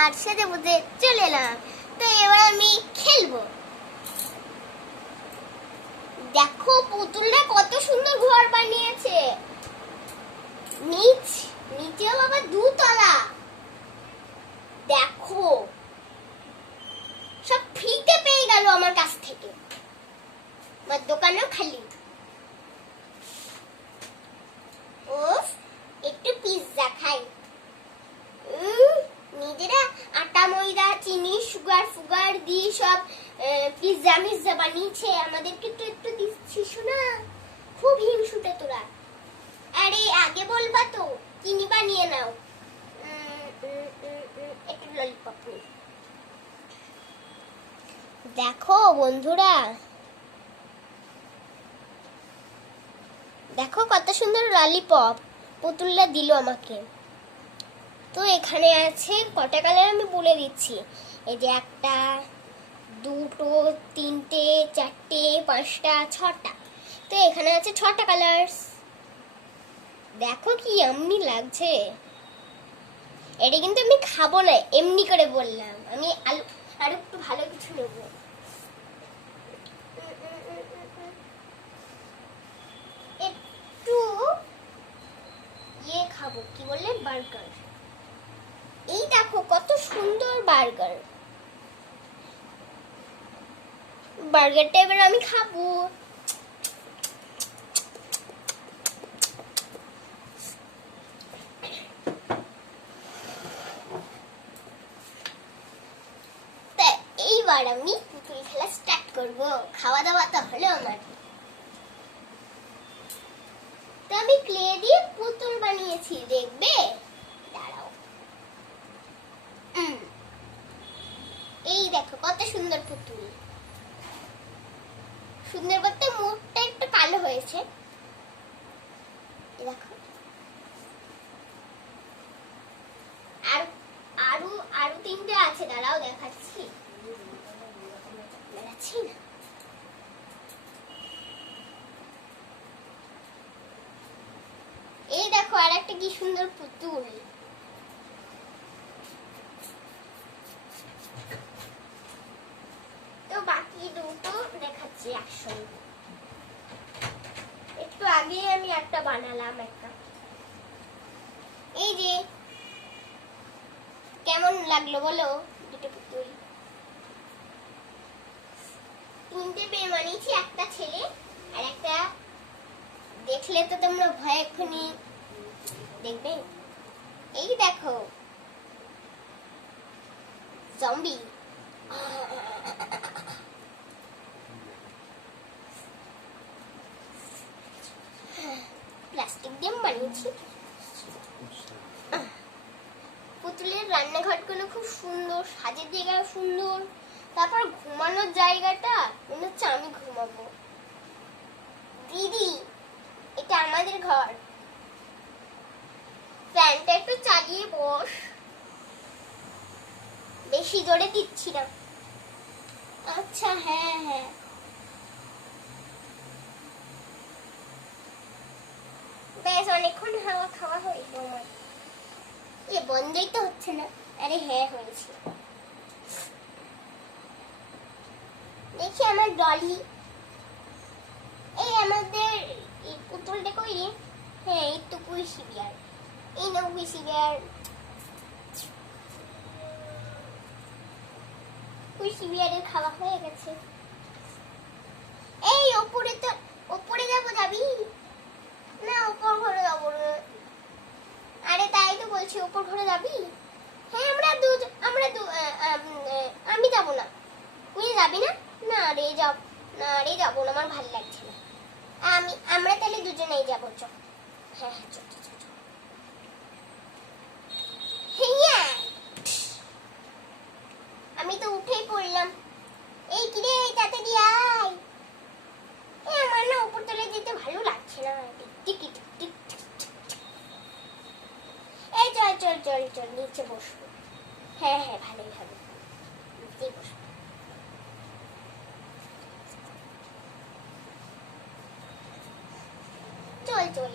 আর সাথে বলতে চলে এলাম। তো এবার আমি খেলবো। দেখো পুতুলটা কত সুন্দর ঘর বানিয়েছে। নিচেও আবার দুতলা। দেখো সব ফ্রিতে পেয়ে গেল আমার কাছ থেকে। আমার দোকানও খালি। উফ, একটু পিৎজা খাই। নিজেরা আটা ময়দা চিনি সুগার দিয়ে সব পিৎজা বানিয়েছে। আমাদেরকে তো একটু দিচ্ছি শোনা। খুব হিংসুটে তোরা। আরে আগে বলবা তো চিনি বানিয়ে নাও। একটু ললিপপ নিই। দেখো বন্ধুরা, দেখো কত সুন্দর ললিপপ পুতুলটা দিল আমাকে। তো এখানে আছে কটা কালার আমি বলে দিচ্ছি। এই যে একটা, দুটো, তিনটে, চারটে, পাঁচটা, ছটা। তো এখানে আছে 6টা কালার। দেখো কি এমনি লাগছে। এটা কিন্তু আমি খাবো না, এমনি করে বললাম। আমি আর একটু ভালো কিছু নেব। একটু খাবো, কি বললে, বার্গার। এই দেখো কত সুন্দর বার্গার। বার্গারটা এবার আমি খাবো। এইবার আমি পুতুল খেলা স্টার্ট করব। খাওয়া দাওয়া তো হলো আমার। তো আমি ক্লে দিয়ে পুতুল বানিয়েছি, দেখবে? দাঁড়াও। এই দেখো কত সুন্দর পুতুল। সুন্দর বলতে মুখটা একটু কালো হয়েছে। দেখো আর আরো আরো 3টে আছে, দাঁড়াও দেখাচ্ছি। এই দেখো আর একটা কি সুন্দর পুতুল। তো বাকি দুটো দেখাচ্ছি একসঙ্গে। একটু আগে আমি একটা বানালাম একটা। এই যে কেমন লাগলো বলো দুটো পুতুল? 3টে মেয়ে বানিয়েছি, একটা ছেলে আর একটা। দেখলে তো তোমরা ভয় এক্ষুনি দেখবে। এই দেখো জম্বি। প্লাস্টিক দিয়ে বানিয়েছি। পুতুলের রান্নাঘরগুলো খুব সুন্দর, সাজের জায়গা সুন্দর। তারপর ঘুমানোর জায়গাটা মনে হচ্ছে আমি ঘুমাবো। দিদি, এটা আমাদের ঘর। ফ্যানটা একটু চালিয়ে বস। বেশি জোরে দিচ্ছি না। আচ্ছা হ্যাঁ হ্যাঁ। বেশ অনেকক্ষণ হাওয়া খাওয়া হইল আমার। এ বন্ধই তো হচ্ছে না। আরে হ্যাঁ হয়েছে। দেখি আমার ডলি। এই আমাদের এই পুতুলটা কই রে? হ্যাঁ এই তো পুষি বিয়ার। এই না পুষি বিয়ার। পুষি বিয়ারের খাওয়া হয়ে গেছে। এই ওপরে তো, ওপরে যাবো, যাবি না? ওপর ঘরে যাবো রে। আরে তাই তো বলছি, ওপর ঘরে যাবি? হ্যাঁ আমি যাবো না। তুই যাবি না? না রে যাবো না, আমার ভালো লাগছে না। আমরা তাহলে দুজনেই যাবো। চল। হ্যাঁ হ্যাঁ চল। আমি তো উঠেই পড়লাম। এই কিরে তাড়াতাড়ি আয়। আমার না উপর তলে যেতে ভালো লাগছে না। এই চল নিচে বসবো। হ্যাঁ ভালোই হবে, নিচেই বসবো। চল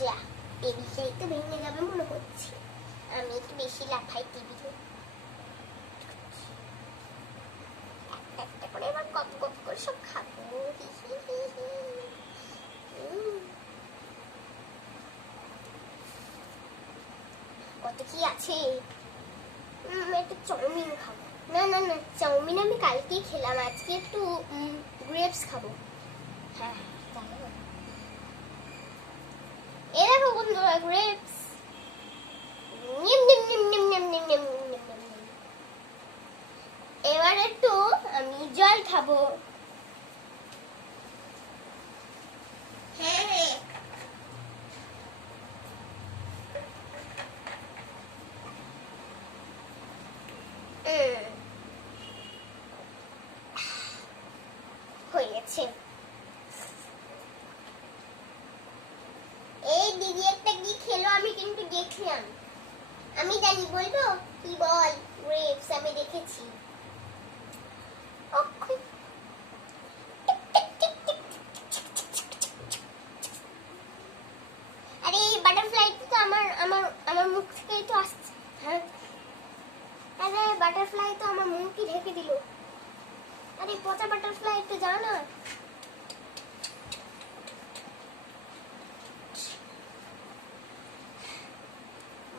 যা, টেবিলটাই তো ভেঙে যাবে মনে হচ্ছে। আমি একটু বেশি লাফাই টেবিলে। একটা করে এবার কপ কপ করে সব খাবো। কত কি আছে। একটু চাউমিন খাবো। না না না, চাউমিন আমি কালকেই খেলাম, আজকে একটু গ্রেপস খাবো। হ্যাঁ এ দেখো বন্ধুরা, গ্রেপস। এবার একটু আমি জল খাবো। হ্যাঁ হ্যাঁ, হয়ে গেছে। এই দিদি একটা কি খেলো, আমি কিন্তু দেখলাম। আমি জানি, বলবো কি? বল। গ্রেপস আমি দেখেছি। আরে বাটারফ্লাই তো আমার আমার আমার মুখ থেকেই তো আসছে। হ্যাঁ, আরে বাটারফ্লাই তো আমার মুখই ঢেকে দিল। আরে পচা বাটারফ্লাই, একটু যাও না।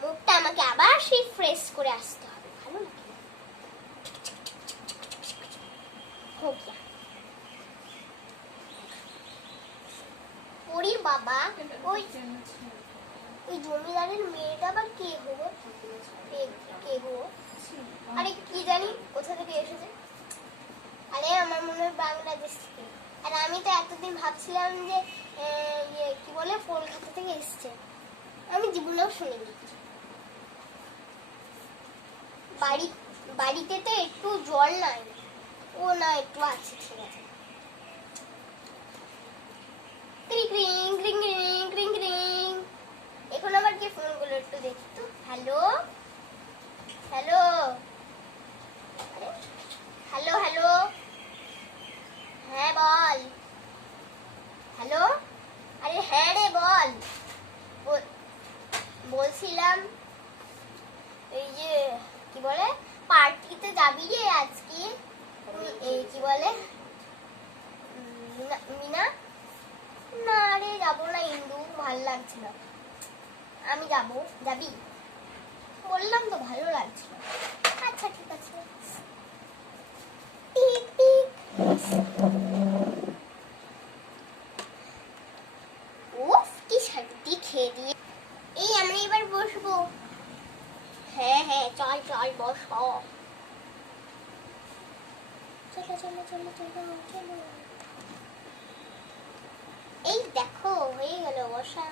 মুখটা আমাকে আবার সেই ফ্রেশ করে আসতে হবে, ভালো লাগে। ওরে বাবা, ওই ওই জমিদারের মেয়েটা আবার কে হবো? কে হবো? আরে কি জানি কোথা থেকে এসেছে। আরে আমার মনে হয় বাংলাদেশ থেকে। আর আমি তো এতদিন ভাবছিলাম যে কি বলে কলকাতা থেকে এসছে। আমি জীবনেও শুনিনি। বাড়িতে তো একটু জল নাই। ও না, একটু আছে, ঠিক আছে। ক্রিং ক্রিং ক্রিং ক্রিং ক্রিং। এখন আবার কি ফোনগুলো একটু দেখি তো। হ্যালো হ্যালো হ্যালো হ্যালো, হ্যাঁ বল। হ্যালো, আরে হ্যাঁ রে বল। বলছিলাম এই যে কি বলে পার্টিতে যাবি রে আজকে? এই কি বলে মিনা? না রে যাবো না, ইন্দু ভালো লাগছে না। আমি যাবো, যাবি? বললাম তো ভালো লাগছে না। আচ্ছা ঠিক আছে। উফ কি শান্তি খেয়ে দিয়ে। এই আমরা এবার বসবো। হ্যাঁ হ্যাঁ, চল চল বস। চলো চলো চলো চলো চলো। এই দেখো হয়ে গেল বসা।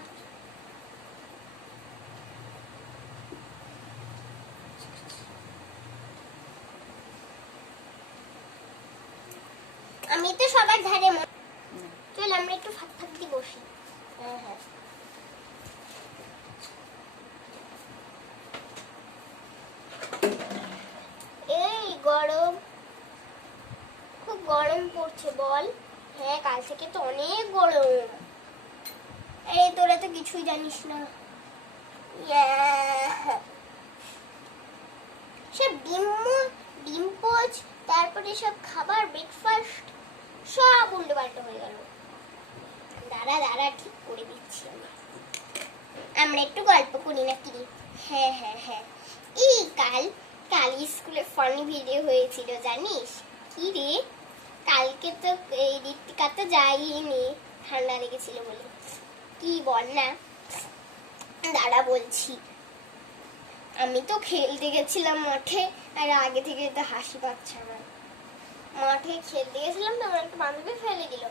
আমি তো সবার ধারে। চল আমরা একটু ফাঁক ফাঁক দিয়ে বসি। হ্যাঁ হ্যাঁ, এই গরম, খুব গরম পড়ছে বল। হ্যাঁ কাল থেকে তো অনেক গরম। এই তোরা তো কিছুই জানিস না। সব ডিম পোচ, তারপরে সব খাবার ব্রেকফাস্ট সব উল্টো পাল্টা হয়ে গেল। দাঁড়া দাঁড়া, ঠিক করে দিচ্ছি আমি। আমরা একটু গল্প করি নাকি? হ্যাঁ হ্যাঁ হ্যাঁ। এই কাল স্কুলে ফানি ভিডিও হয়েছিল জানিস? কি রে, কালকে তো এই ঋতিকা তো যাইনি, ঠান্ডা লেগেছিল বলে। কি বল না, দাঁড়া বলছি। আমি তো খেলতে গেছিলাম মাঠে, আর আগে থেকে তো হাসি পাচ্ছে আমার। মাঠে খেলতে গেছিলাম তো, আমার একটা বান্ধবী ফেলে দিল।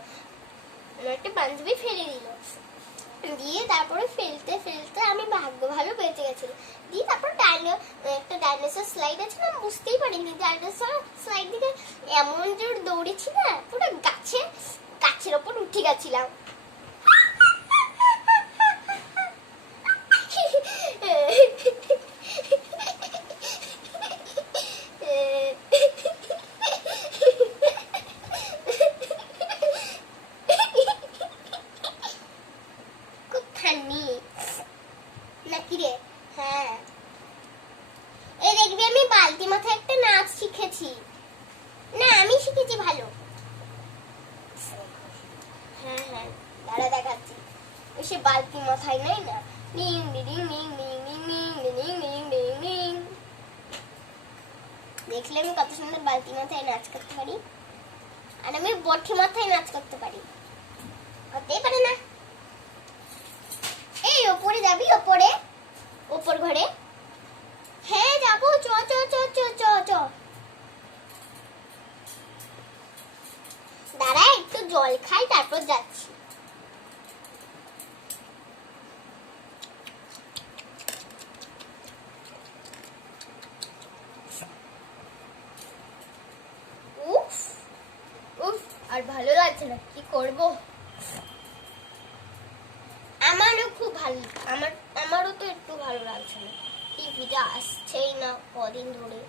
দিয়ে তারপরে ফেলতে ফেলতে আমি ভাগ্য ভালো বেঁচে গেছিলাম। দিয়ে তারপর একটা ডাইনোসর স্লাইড আছে না, বুঝতেই পারিনি ডাইনোসর স্লাইড দিকে এমন জোর দৌড়েছি না, পুরো গাছের ওপর উঠে গেছিলাম। খুব ফানি। আছে, সে বালতি মাথায় নেই না, ding ding ding ding ding ding ding ding ding ding. দেখলে আমি কত সুন্দর বালতি মাথায় নাচ করতে পারি, আর আমি বটি মাথায় নাচ করতে পারি, হতেই পারে না। এই ওপরে যাবি, ওপরে ওপর ঘরে? হ্যাঁ যাবো, চ চ চ চ চ চ। দাঁড়া একটু জল খাই, তারপর যাচ্ছি। উফ উফ, আর ভালো লাগছে না, কি করব। আমারও খুব ভালো, আমারও তো একটু ভালো লাগছে না, টিভিটা আসছেই না কদিন ধরে।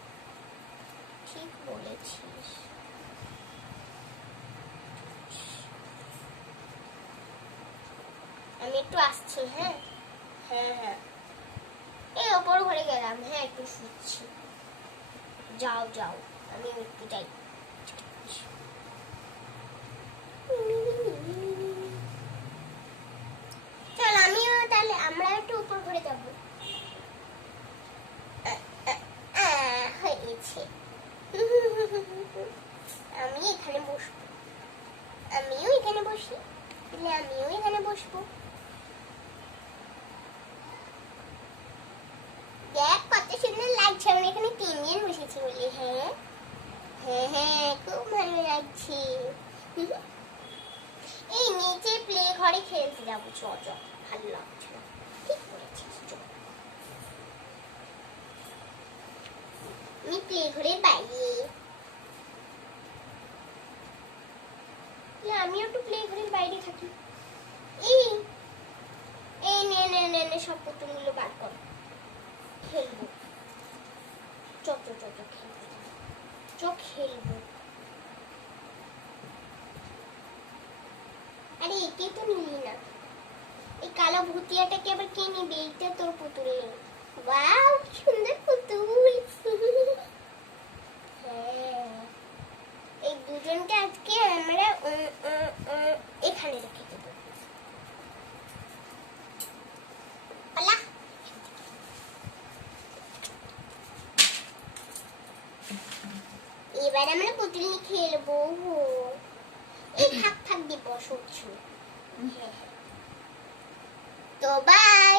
ঠিক বলেছিস। আমি একটু আসছি। হ্যাঁ হ্যাঁ হ্যাঁ, এই ওপর ঘরে গেলাম। হ্যাঁ একটু শুচ্ছি। যাও যাও, আমি একটু যাই। চল আমিও, তাহলে আমরা একটু উপর ঘরে যাবো। হয়েছে, আমি এখানে বসবো, আমিও এখানে বসি, আমিও এখানে বসবো। দেখ কত সুন্দর লাগছে, আমরা এখানে তিনজন বসেছি বলি। হ্যাঁ হ্যাঁ হ্যাঁ, খুব ভালো লাগছে। এই নিচে প্লে ঘরে খেলতে যাবো, চ চ, ভালো লাগছে না। ঠিক বলেছিস, চ। আমি প্লে ঘরের বাইরে, আমিও একটু প্লে ঘরের বাইরে থাকি। এই এই নে নে নে নে, সব পুতুলগুলো বার কর, খেলবো। চ চ চ চ, খেলবো, চ খেলবো। আরে একে তো নিলি না, এই কালো ভুতিয়াটাকে আবার কে নিবে? এইটা তোর পুতুল নেই। ওয়াও কি সুন্দর পুতুল। হ্যাঁ, এই দুজনকে আজকে আমরা এখানে রেখে দেবো। পালা। এবার আমরা পুতুল নিয়ে খেলবো। এই থাক থাক, দিব সহ্য। তো বাই।